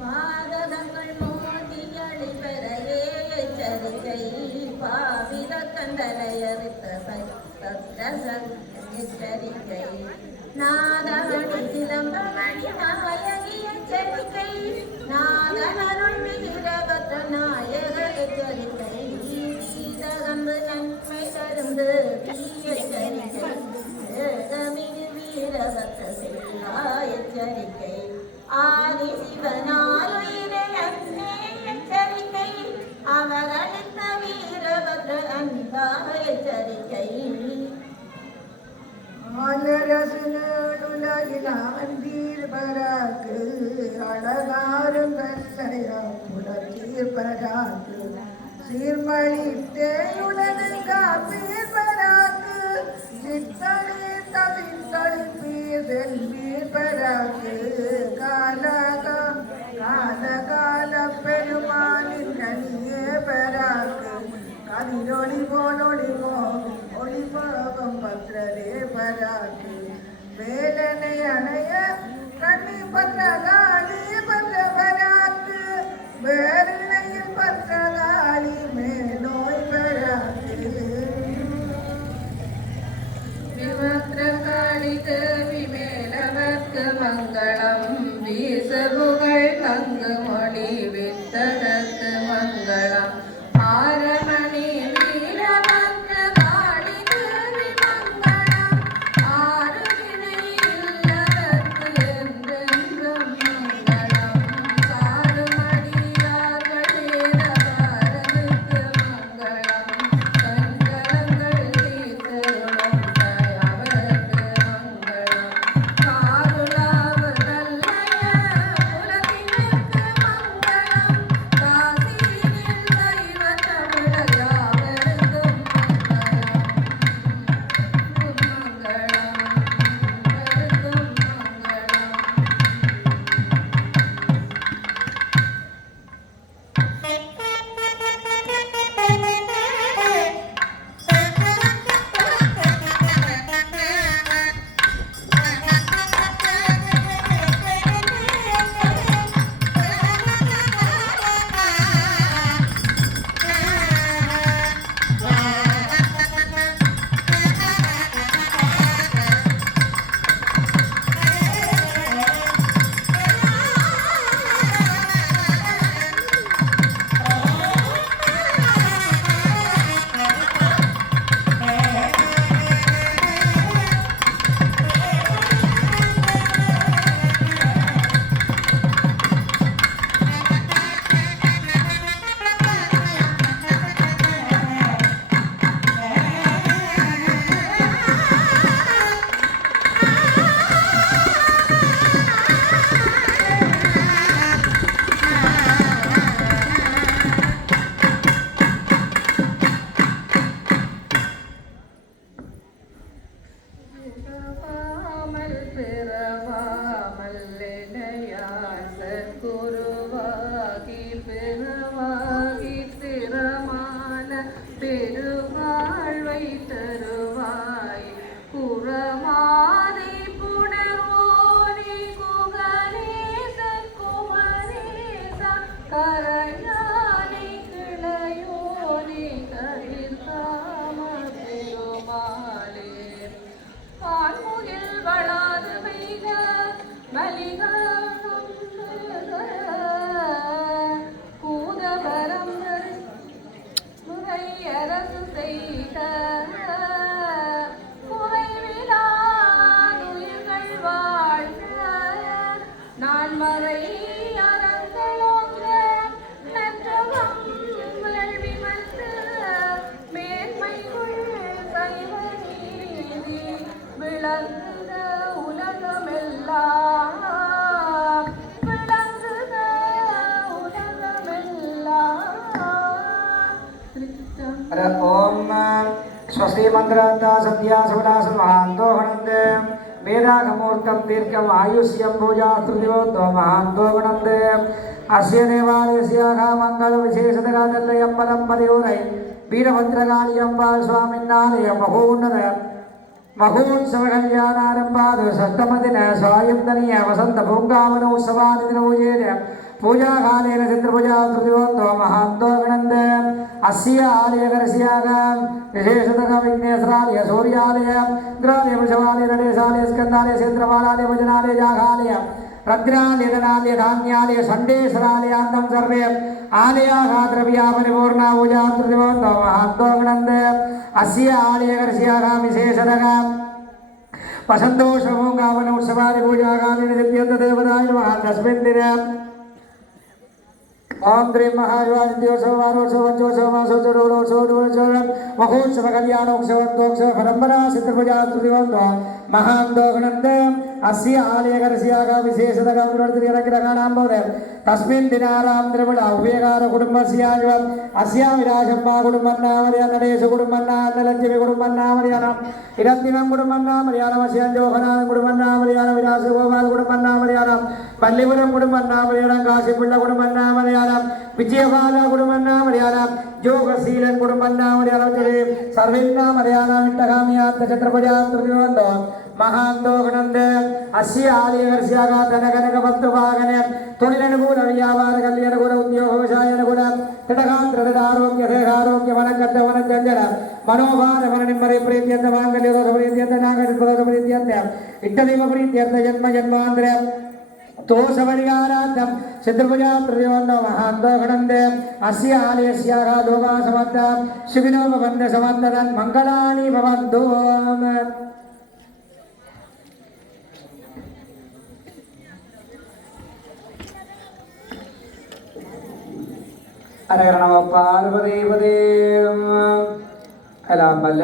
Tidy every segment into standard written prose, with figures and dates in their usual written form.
பாதகங்கள் மோதிகளி பெறையே எச்சரிக்கை பாவித கண்டலையறுத்த எச்சரிக்கை நாதமணி சிலம்பமணி நாயகி எச்சரிக்கை நாதனருள் மிகிரபத்ர நாயக எச்சரிக்கை சீதகம்பு நன்மை தருந்து எச்சரிக்கை ஏகமிகு வீரபத்ர செல்லா எச்சரிக்கை ஆதி சிவனாருயிரை அன்னே எச்சரிக்கை அவர்களுத்த வீரபத்ர அன்பா எச்சரிக்கை ஆலரசுலகிலாந்தீர்பராக்கு அழகாரும் வெள்ளையா புலத்தீர்பராக்கு சீர்மழித்தேயுடனே காப்பீர்பராக்கு சித்தளி தவித்தளி பீர் செல்வீர்பராக்கு கால பெருமானின் கனியே பெறாக்கு கதிரொளி ஒளிபோகம் பத்ரரே பராக்கு வேலனை அணைய கண்ணி பத்ரகாளி பத்ரபராக்கு வேலையில் பத்ரகாளி மேலோய் பராக்கு விமத்ரகாளி தேவி மேலவர்க்கு மங்களம் வீசபுகள் தங்கு மொழி வித்தகத்து மங்களம் ஆரமணி பெருவாழ்வை தருவாய் புறமாதி புணர்வோனி குகணேச குமரேச கரையானி கிளையோனி கரிசாம பெருமாளே ஆண்முகில் வளாது வைக மலிகானம் கூதவரம் அரசு செய்த குறைவிலாதுயிர்கள் வாழ்க நான் மறை அரங்களோங்க நற்றவம் வேள்வி வந்து மேன்மைக்குள் சைவ நீதி விளங்குத உலகமெல்லாம் ओम स्वस्ति मंत्राता सत्या सवदास महांतो गणन्ते वेदागमूर्तं दीर्घम् आयुष्यं भुजास्तुतिवो महांतो गणन्ते अस्य देवालयस्य मंगलविशेषतगादल्लयं पदं पदयोरै वीरभद्रकाळि अम्बा स्वामिन्नालय महोन्नत ಮಹೋತ್ಸವ ಕಲ್ಯಾಣಾರಂಭಾದ ಸಪ್ತಮದಿನ ಸ್ವಾಯಂತನೀಯ ವಸಂತ ಪೂಂಗಾವನೋತ್ಸವಾದಿನ ಪೂಜೆಯ पूजाकालेन चन्द्रपूजा तृतीयोत्तो महान्तो गणन्ते अस्य आलयकरस्याग विशेषतः विघ्नेश्वरालय सूर्यालय इंद्रालय वृषभालय नटेशालय स्कन्दालय चन्द्रपालालय भजनालय जागालय रद्रालय धनालय धान्यालय षण्डेश्वरालयान्तं सर्वे आलयाः द्रव्यापरिपूर्णा पूजा तृतीयोत्तो महान्तो गणन्ते अस्य आलयकरस्याग विशेषतः वसन्तोत्सवोत्सवादि पूजाकालेन सिद्ध्यन्तदेवताय नमः तस्मिन् दिने ओम द्री महायोत्सव महोत्सव कल्याणोत्सव परंपरा सिद्धपूजा तृतीयोत्तो महान्तो गणन्ते अस्य आलयकरस्याः विशेषतः तस्मिन् दिनानां द्रविड उभयकार कुटुम्बस्य अस्य विराजम्मा कुटुम्बन्नामर्या नडेश कुटुम्बन्नामलक्ष्मी कुटुम्बन्नामर्यानम् इरत्तिनं कुटुम्बन्नामर्यानमस्य जोगनाथं कुटुम्बन्नामर्यानं विराजगोपाल कुटुम्बन्नामर्यानं पल्लिपुरं कुटुम्बन्नामर्यानं काशीपिळ्ळ कुटुम्बन्नामर्यानं विजयबाल कुटुम्बन्नामर्यानं जोगशीलन कुटुम्बन्नामर्यानं सर्वेन्नामर्यानं विट्टगाम्यात्त छत्रपूजा तृतीयोत्तो महान्तो गणन्ते अस्य आलयकरस्याः धनकनक भक्तवाहन தொழிலனுகூல வியாபார கல்யாணகுல உத்தியோக விவசாயனுகூல திடகாந்திரதாரோக்கிய தேகாரோக்கிய வனக்கட்ட வனஞ்சஞ்சன மனோபார மனநிம்மரை பிரீத்தியந்த மாங்கல்ய தோஷ பிரீத்தியந்த நாகரித்வதோஷ பிரீத்தியந்த இட்டதீவ பிரீத்தியந்த ஜன்ம ஜன்மாந்திர தோஷ பரிகாராर्थं चतुर्भुजा तृतीयोत्तो महान्तो गणन्ते अस्य आलयस्याः लोका समर्थ सुखिनो भवन्तु समर्थनं मङ्गलानि भवन्तु அரகர நம பார்வதேவதே எல்லாம் வல்ல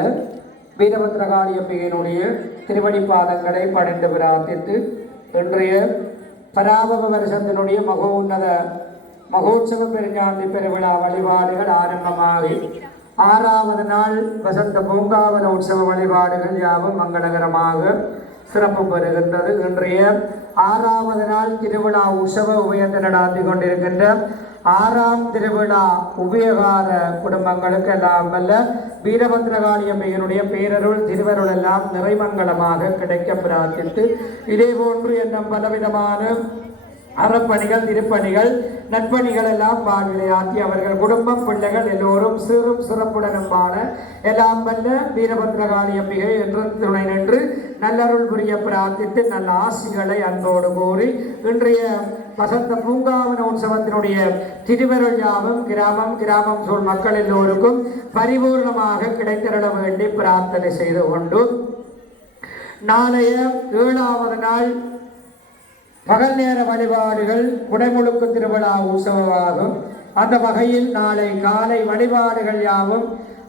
வீரபத்ரகாளி அம்பிகையினுடைய திருவடி பாதங்களை பணிந்து பிரார்த்தித்து இன்றைய பராபவ வருஷத்தினுடைய மகோன்னத மகோத்சவ பெருஞாந்தி பெருவிழா வழிபாடுகள் ஆரம்பமாகி 6வது நாள் வசந்த பூங்காவன உற்சவ வழிபாடுகள் யாவும் மங்களகரமாக சிறப்பு பெறுகின்றது. இன்றைய 6வது நாள் திருவிழா உற்சவ உபயத்தை நடாத்தி கொண்டிருக்கின்ற 6ஆம் திருவிழா உபயகார குடும்பங்களுக்கு எல்லாம் வல்ல வீரபத்ரகாளி அம்மையினுடைய பேரருள் திருவருள் எல்லாம் நிறைமங்கலமாக கிடைக்க பிரார்த்தித்து இதே போன்று என்னும் பலவிதமான அறப்பணிகள் திருப்பணிகள் நட்பணிகள் எல்லாம் வாழ்விலை ஆற்றி அவர்கள் குடும்பம் பிள்ளைகள் எல்லோரும் சீரும் சிறப்புடனும் வாழ எல்லாம் வல்ல வீரபத்ரகாளி அம்பிகை என்று துணை நின்று நல்லருள் புரிய பிரார்த்தித்து நல்ல ஆசிகளை அன்போடு கூறி இன்றைய வசந்த பூங்காவன உற்சவத்தினுடைய திருவருள் யாவும் கிராமம் சூழ் மக்கள் எல்லோருக்கும் பரிபூர்ணமாக கிடைத்திட வேண்டி பிரார்த்தனை செய்து கொண்டு நாளைய 7வது நாள் பகல் நேர வழிபாடுகள் குடைமுழுக்கு திருவிழா உற்சவமாகும். அந்த வகையில் நாளை காலை வழிபாடுகள் யாவும்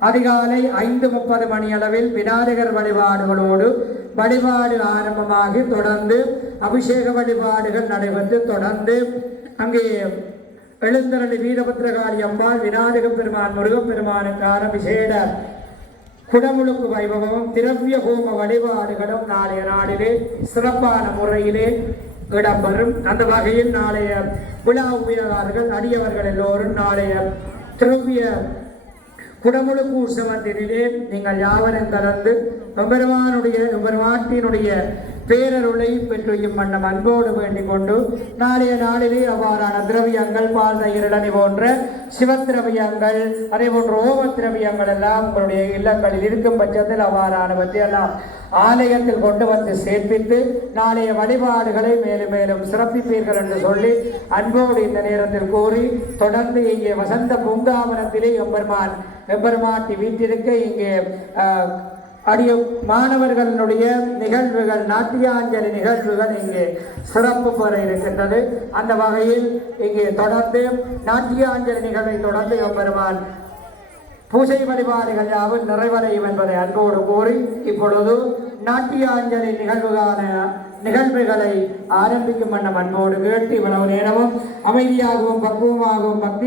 அதிகாலை 5:30 மணி அளவில் விநாயகர் வழிபாடுகளோடு வழிபாடு ஆரம்பமாகி தொடர்ந்து அபிஷேக வழிபாடுகள் நடைபெற்று தொடர்ந்து அங்கே எழுந்தருளி வீரபத்ரகாளி அம்பாள் விநாயக பெருமான் முருகப்பெருமானுக்கான விசேட குடமுழுக்கு வைபவமும் திரவிய ஹோம வழிபாடுகளும் நாளைய நாளிலே சிறப்பான முறையிலே இடம்பெறும். அந்த வகையில் நாளைய விழா உபயகாரர்கள் அடியவர்கள் எல்லோரும் நாளைய திரவிய குடமுழுக்கு உற்சவத்திலே நீங்கள் யாவரும் கலந்து பெருமாட்டினுடைய பேரருளை பெற்றையும் வண்ணம் அன்போடு வேண்டிக் கொண்டு நாளைய நாளிலே அவ்வாறான திரவியங்கள் பால் தயிர் இளநீ போன்ற சிவத்திரவியங்கள் அதே போன்ற ஓமத்திரவியங்கள் எல்லாம் உங்களுடைய இல்லங்களில் இருக்கும் பட்சத்தில் அவ்வாறானவற்றை எல்லாம் ஆலயத்தில் கொண்டு வந்து சேர்ப்பித்து நாளைய வழிபாடுகளை மேலும் மேலும் சிறப்பிப்பீர்கள் என்று சொல்லி அன்போடு இந்த நேரத்தில் கூறி தொடர்ந்து இங்கே வசந்த பூங்காவனத்திலே எம்பெருமாட்டி வீட்டிற்கு இங்கே அடிய மாணவர்களுடைய நிகழ்வுகள் நாட்டியாஞ்சலி நிகழ்வுகள் இங்கே சிறப்பு பெற இருக்கின்றது. அந்த வகையில் இங்கே தொடர்ந்து நாட்டியாஞ்சலி நிகழ்வை தொடர்ந்து எம்பெருமான் பூஜை வழிபாடுகள் யாவும் நிறைவடையும் என்பதை அன்போடு கூறி இப்பொழுது நாட்டியாஞ்சலி நிகழ்வுகளை ஆரம்பிக்கும் வண்ணம் அன்போடு கேட்டு இவ்வளவு நேரமும் அமைதியாகவும் பக்குவமாகவும் பக்தி